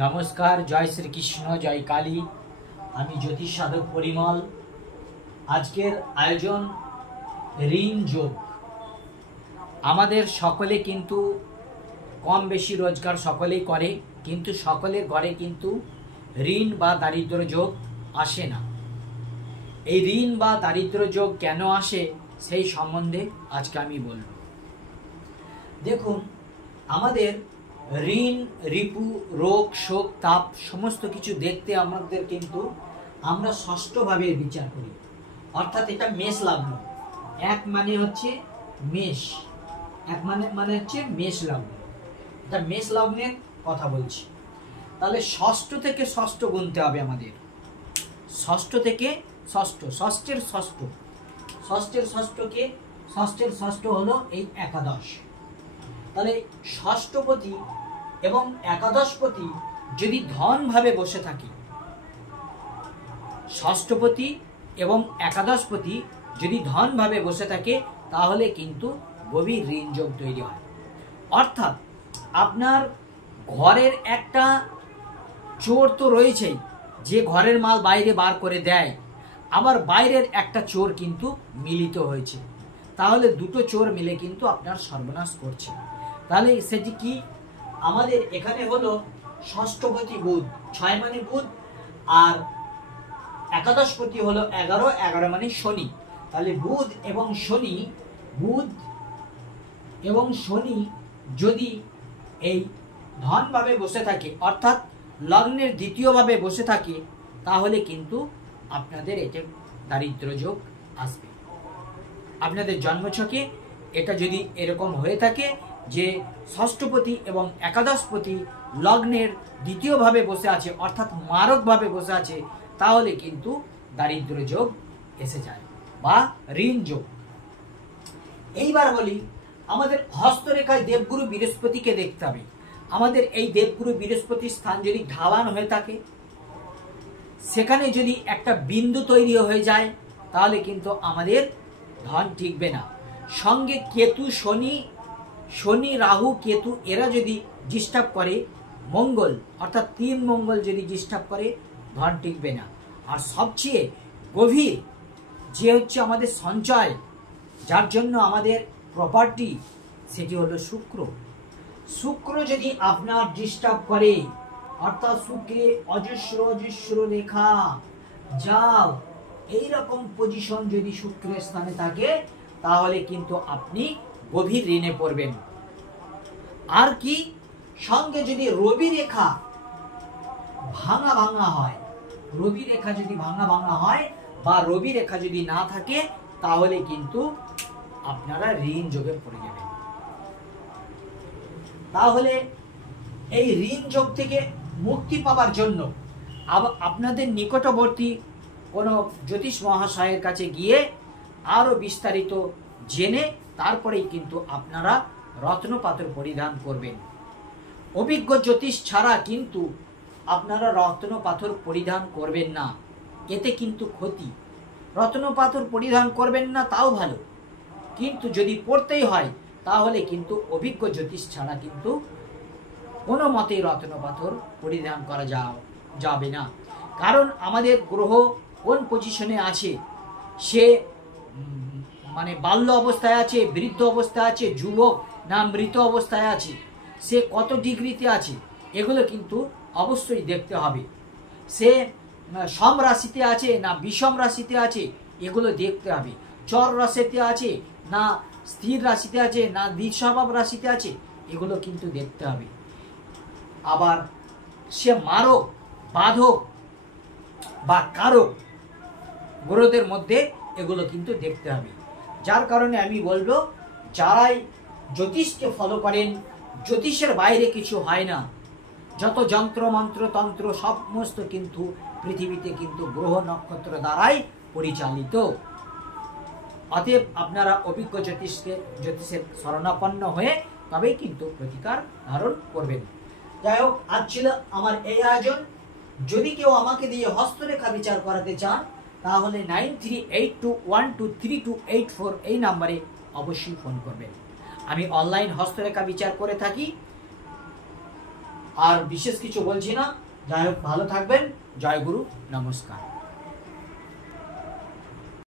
নমস্কার, জয় শ্রীকৃষ্ণ, জয় কালী। আমি জ্যোতিষ সাধক পরিমল। আজকের আয়োজন ঋণ যোগ। আমাদের সকলে কিন্তু কম বেশি রোজগার সকলেই করে, কিন্তু সকলের ঘরে কিন্তু ঋণ বা দারিদ্র যোগ আসে না। এই ঋণ বা দারিদ্র যোগ কেন আসে সেই সম্বন্ধে আজকে আমি বলব। দেখুন, আমাদের ঋণ, রিপু, রোগ, শোক, তাপ সমস্ত কিছু দেখতে আমাদের কিন্তু আমরা ষষ্ঠভাবে বিচার করি, অর্থাৎ এটা মেষ লগ্ন। এক মানে হচ্ছে মেষ, এক মানে হচ্ছে মেষ লগ্ন। এটা মেষ লগ্নের কথা বলছি। তাহলে ষষ্ঠ থেকে ষষ্ঠ গুনতে হবে আমাদের। ষষ্ঠ থেকে ষষ্ঠ, ষষ্ঠের ষষ্ঠ, ষষ্ঠের ষষ্ঠকে ষষ্ঠের ষষ্ঠ হলো এই একাদশ। তাহলে ষষ্ঠপতি এবং একাদশপতি যদি ধন ভাবে বসে থাকে, ষষ্ঠপতি এবং একাদশপতি যদি ধন ভাবে বসে থাকে, তাহলে কিন্তু গভীর ঋণ যোগ তৈরি হয়। অর্থাৎ আপনার ঘরের একটা চোর তো রয়েছেই, যে ঘরের মাল বাইরে বার করে দেয়, আবার বাইরের একটা চোর কিন্তু মিলিত হয়েছে। তাহলে দুটো চোর মিলে কিন্তু আপনার সর্বনাশ করছে। তাহলে সেটি কি? আমাদের এখানে হলো ষষ্ঠপতি বুধ, 6 মানে বুধ, আর একাদশপতি হলো 11, 11 মানে শনি। তাহলে বুধ এবং শনি যদি এই ধন ভাবে বসে থাকে, অর্থাৎ লগ্নের দ্বিতীয় ভাবে বসে থাকে, তাহলে কিন্তু আপনাদের এটা দারিদ্র যোগ আসবে। আপনাদের জন্মছকে এটা যদি এরকম হয়ে থাকে যে ষষ্ঠপতি এবং একাদশপতি লগ্নের দ্বিতীয় ভাবে বসে আছে, অর্থাৎ মারক ভাবে বসে আছে, তাহলে কিন্তু দারিদ্র যোগ এসে যায় বা ঋণ যোগ। এইবার বলি, আমাদের হস্তরেখায় দেবগুরু বৃহস্পতিকে দেখতে হবে। আমাদের এই দেবগুরু বৃহস্পতির স্থান যদি ঢালান হয়ে থাকে, সেখানে যদি একটা বিন্দু তৈরি হয়ে যায়, তাহলে কিন্তু আমাদের ধন টিকবে না। সঙ্গে কেতু, শনি, রাহু, কেতু এরা যদি ডিস্টার্ব করে, মঙ্গল অর্থাৎ 3 মঙ্গল যদি ডিস্টার্ব করে, ধন টিকবে না। আর সবচেয়ে গভীর যে হচ্ছে আমাদের সঞ্চয়, যার জন্য আমাদের প্রপার্টি, সেটি হলো শুক্র। শুক্র যদি আপনার ডিস্টার্ব করে, অর্থাৎ শুক্রে অজস্র রেখা যাও, এইরকম পজিশন যদি শুক্রের স্থানে থাকে, তাহলে কিন্তু আপনি গভীর ঋণে পড়বেন। আর কি? সঙ্গে যদি রবি রেখা ভাঙা হয়, রবি রেখা যদি ভাঙা হয় বা রবি রেখা যদি না থাকে, তাহলে কিন্তু আপনারা ঋণ যোগে পড়ে যাবেন। তাহলে এই ঋণ যোগ থেকে মুক্তি পাওয়ার জন্য আপনাদের নিকটবর্তী কোনো জ্যোতিষ মহাশয়ের কাছে গিয়ে আরো বিস্তারিত জেনে তারপরেই কিন্তু আপনারা রত্নপাথর পরিধান করবেন। অভিজ্ঞ জ্যোতিষ ছাড়া কিন্তু আপনারা রত্নপাথর পরিধান করবেন না, এতে কিন্তু ক্ষতি। রত্নপাথর পরিধান করবেন না তাও ভালো, কিন্তু যদি পড়তেই হয় তাহলে কিন্তু অভিজ্ঞ জ্যোতিষ ছাড়া কিন্তু কোনো মতেই রত্নপাথর পরিধান করা যাবে না। কারণ আমাদের গ্রহ কোন পজিশনে আছে, সে মানে বাল্য অবস্থায় আছে, বৃদ্ধ অবস্থায় আছে, যুবক না মৃত অবস্থায় আছে, সে কত ডিগ্রিতে আছে, এগুলো কিন্তু অবশ্যই দেখতে হবে। সে সম রাশিতে আছে না বিষম রাশিতে আছে, এগুলো দেখতে হবে। চর রাশিতে আছে না স্থির রাশিতে আছে না দ্বিস্বভাব রাশিতে আছে, এগুলো কিন্তু দেখতে হবে। আবার সে মারক, বাধক বা কারক গ্রহদের মধ্যে, এগুলো কিন্তু দেখতে হবে। যার কারণে আমি বলবো, যারাই জ্যোতিষকে ফলো করেন, জ্যোতিষের বাইরে কিছু হয় না। যত যন্ত্র মন্ত্র তন্ত্র সমস্ত কিন্তু পৃথিবীতে কিন্তু গ্রহ নক্ষত্র দ্বারাই পরিচালিত। অতএব আপনারা অভিজ্ঞ জ্যোতিষের শরণাপন্ন হয়ে তবেই কিন্তু প্রতিকার ধারণ করবেন। যাই হোক, আজ ছিল আমার এই আয়োজন। যদি কেউ আমাকে দিয়ে হস্তরেখা বিচার করাতে চান, তাহলে 9382123284 এই নাম্বারে অবশ্যই ফোন করবেন। আমি অনলাইন হস্তরেখা বিচার করে থাকি। আর বিশেষ কিছু বলছি না। যাই হোক, ভালো থাকবেন। জয় গুরু, নমস্কার।